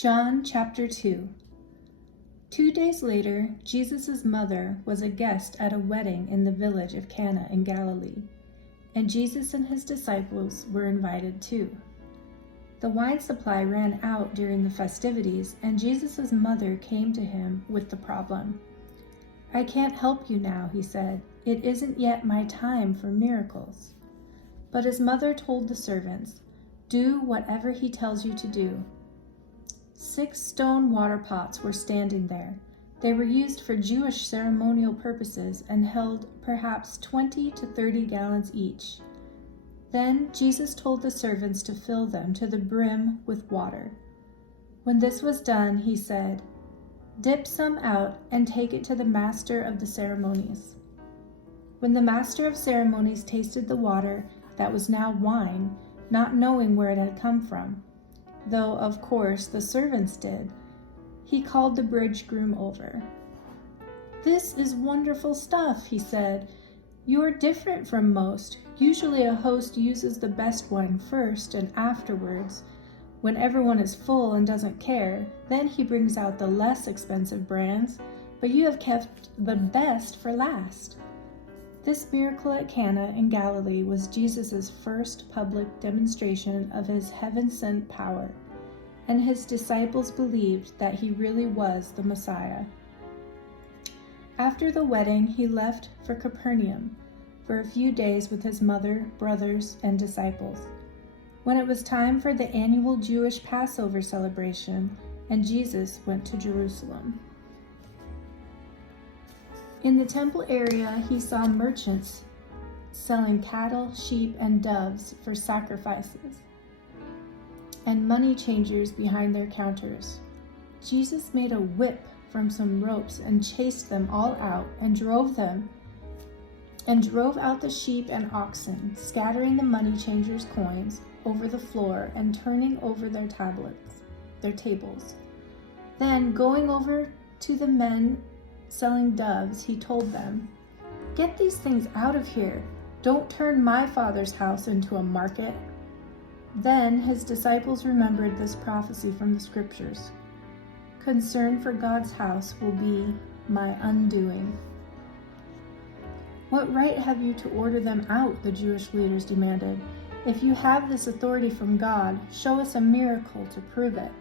John chapter 2. 2 days later, Jesus' mother was a guest at a wedding in the village of Cana in Galilee, and Jesus and his disciples were invited too. The wine supply ran out during the festivities, and Jesus' mother came to him with the problem. "I can't help you now," he said. "It isn't yet my time for miracles." But his mother told the servants, "Do whatever he tells you to do." 6 stone water pots were standing there. They were used for Jewish ceremonial purposes and held perhaps 20 to 30 gallons each. Then Jesus told the servants to fill them to the brim with water. When this was done, he said, "Dip some out and take it to the master of the ceremonies." When the master of ceremonies tasted the water that was now wine, not knowing where it had come from, though of course the servants did, he called the bridegroom over. "This is wonderful stuff," he said. "You are different from most. Usually a host uses the best wine first, and afterwards, when everyone is full and doesn't care, then he brings out the less expensive brands, but you have kept the best for last." This miracle at Cana in Galilee was Jesus' first public demonstration of his heaven-sent power, and his disciples believed that he really was the Messiah. After the wedding, he left for Capernaum for a few days with his mother, brothers, and disciples. When it was time for the annual Jewish Passover celebration, and Jesus went to Jerusalem. In the temple area, he saw merchants selling cattle, sheep, and doves for sacrifices, and money changers behind their counters. Jesus made a whip from some ropes and chased them all out and drove out the sheep and oxen, scattering the money changers' coins over the floor and turning over their tables. Then, going over to the men selling doves, he told them, "Get these things out of here. Don't turn my Father's house into a market." Then his disciples remembered this prophecy from the scriptures. "Concern for God's house will be my undoing." "What right have you to order them out?" the Jewish leaders demanded. "If you have this authority from God, show us a miracle to prove it."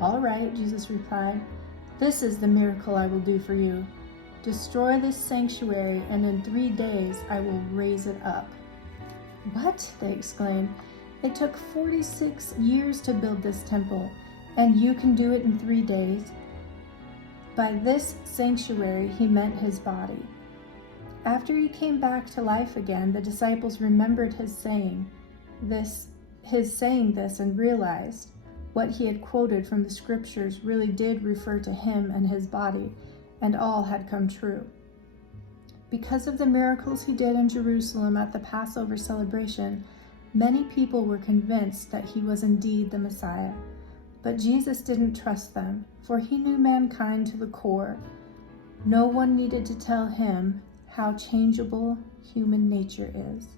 "All right," Jesus replied. "This is the miracle I will do for you. Destroy this sanctuary, and in 3 days I will raise it up." "What?" they exclaimed. "It took 46 years to build this temple, and you can do it in 3 days?" By this sanctuary, he meant his body. After he came back to life again, the disciples remembered his saying this and realized what he had quoted from the scriptures really did refer to him and his body, and all had come true. Because of the miracles he did in Jerusalem at the Passover celebration, many people were convinced that he was indeed the Messiah. But Jesus didn't trust them, for he knew mankind to the core. No one needed to tell him how changeable human nature is.